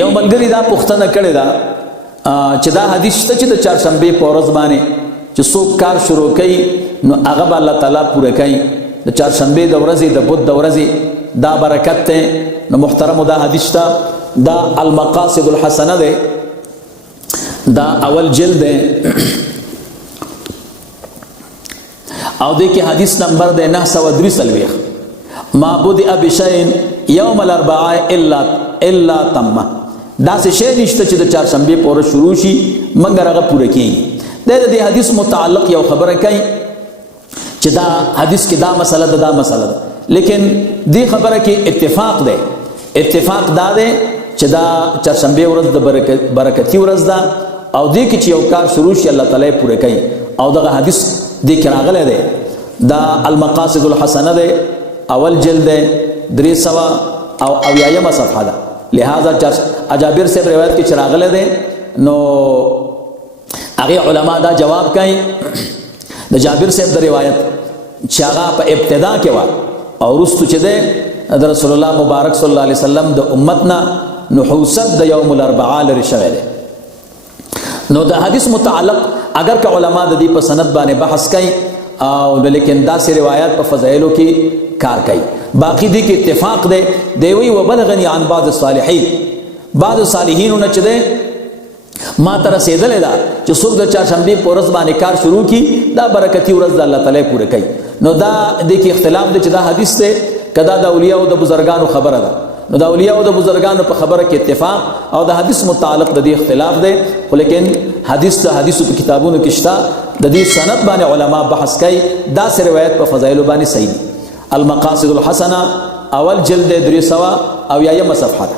یو ملګری دا پوښتنه کړې ده چې دا حدیث شته چې د چهارشنبې په ورځ باندې چې څوک کار شروع کوي نو هغه به الله تعالی پوره کوي د چهارشنبې د ورځې د بد د ورځې دا برکت دی نو محترمو دا حدیث شته دا المقاصد الحسنه دی دا اول جلد دی او دې کې حدیث نمبر دی 943 ما بدأ بشيء یوم الاربعاء الا تمه دا څه شی نشته چې د چهارشنبې په ورځ شروع شي مګر هغه پوره کیږي د دې حدیث متعلق یو خبره کوي چې دا حدیث کې دا مسله ده دا مسله ده لیکن دې خبره کې اتفاق دی اتفاق دا دی چې دا چهارشنبې ورځ د برکتي ورځ ده او دې کې چې یو کار شروع شي الله تعالی پوره کوي او دغه حدیث دې کې راغلی دی دا المقاصد الحسنه دی اول جلد دی 300 او اویایمه صفحه ده لہذا جابر صاحب روایت کې چراغله ده نو هغه علما دا جواب کوي د جابر صاحب د روایت چې هغه په ابتدا کې و او رستو چې ده د رسول الله مبارک صلی الله علیه وسلم د امتنا نحوست د یوم الاربعاء لري شوی ده نو د حدیث متعلق اگر که علما د دې په سند باندې بحث کوي او لیکن دا سي روایت په فضایلو کې کار کوي باقی دی کې اتفاق دی دیوی وبلغنی عن بعض الصالحین بعض صالحین نه چده ما تر رسیدل دا چې څوک د چهارشنبې په ورځ باندې کار شروع کی دا برکتی ورځ د الله تعالی پوره کوي نو دا د کې اختلاف دی چې دا حدیث ته کدا د اولیاء او د بزرګانو خبره ده نو د اولیاء او د بزرګانو په خبره کې اتفاق او د حدیث متعلق د دې اختلاف دی لیکن حدیث ته حدیثو په کتابونو کې شته د دې سند باندې علما بحث کوي دا سره روایت په فضایل باندې صحیح المقاصد الحسنه اول جلد 300 او یایمه صفحه